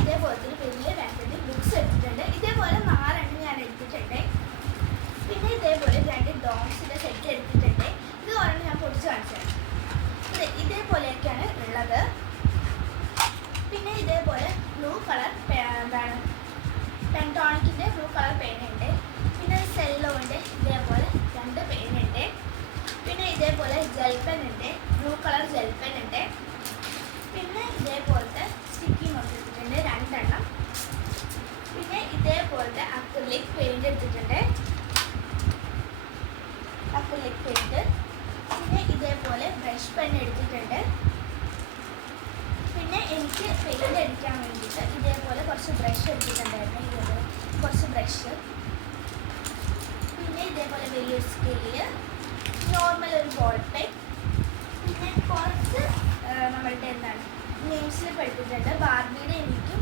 ഇതേപോലത്തെ ഒരു വലിയ പാക്കറ്റ് ബുക്സ് എടുത്തിട്ടുണ്ട്. ഇതേപോലെ 4 ഞാൻ എടുത്തിട്ടുണ്ട്. പിന്നെ ഇതേപോലെ 2 ഡോഗ്സിൻ്റെ സെറ്റ് എടുത്തിട്ടുണ്ട്. ഇത് ഒരെണ്ണം ഞാൻ പൊടിച്ച് കാണിച്ചത്. ഇതേപോലെയൊക്കെയാണ് ഉള്ളത്. പിന്നെ ഇതേപോലെ ബ്ലൂ കളർ എന്താണ് പെൻടോണിക്കിൻ്റെ ബ്ലൂ കളർ പേനുണ്ട്. പിന്നെ സെല്ലോൻ്റെ ഇതേപോലെ 2 പേനുണ്ട്. പിന്നെ ഇതേപോലെ ജെൽ പെൻ ഉണ്ട്, ബ്ലൂ കളർ ജെൽ പെൻ ഉണ്ട്. പിന്നെ ഇതേപോലത്തെ സ്റ്റിക്കി നോട്ട് എടുത്തിട്ടുണ്ട് 2 എണ്ണം. പിന്നെ ഇതേപോലത്തെ അക്രിലിക് പെയിന്റ് എടുത്തിട്ടുണ്ട്, അക്രിലിക് പെയിന്റ്. പിന്നെ ഇതേപോലെ ബ്രഷ് പെൻ എടുത്തിട്ടുണ്ട്. പിന്നെ എനിക്ക് പെയിന്റ് അടിക്കാൻ വേണ്ടിയിട്ട് ഇതേപോലെ കുറച്ച് ബ്രഷ് എടുത്തിട്ടുണ്ടായിരുന്നു. ഇതേപോലെ കുറച്ച് ബ്രഷ്. പിന്നെ ഇതേപോലെ വലിയൊരു സ്കെയില്, നോർമൽ ഒരു ബോൾ പെൻ. പിന്നെ കുറച്ച് നമ്മളുടെ എന്താണ് നെയിം സ്ലിപ്പ് എടുത്തിട്ടുണ്ട്. ബാർബിയുടെ എനിക്കും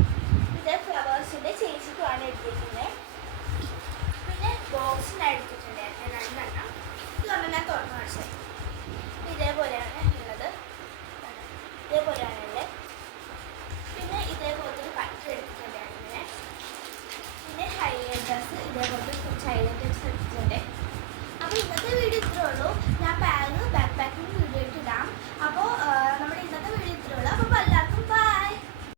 ഇത് ഫ്ലവേഴ്സിൻ്റെ ചേച്ചിക്കുമാണ് എടുത്തിരിക്കുന്നത്. പിന്നെ ബോക്സിനാണ് എടുത്തിട്ടുണ്ടായിരുന്നു 2 എണ്ണം. ഇതൊന്നും ഞാൻ തുറന്നു കാണിച്ചത്. ഇതേപോലെയാണ് ഉള്ളത്, ഇതേപോലെയാണ് ഉള്ളത്. പിന്നെ ഇതേപോലത്തെ ഒരു കട്ടർ എടുത്തിട്ടുണ്ടായിരുന്നു. പിന്നെ ഹൈലൈറ്റേഴ്സ്, ഇതേപോലത്തെ കുറച്ച് ഹൈലൈറ്റേഴ്സ് എടുത്തിട്ടുണ്ട്. അപ്പോൾ ഇന്നത്തെ വീഡിയോ ഇത്രേ ഉള്ളൂ.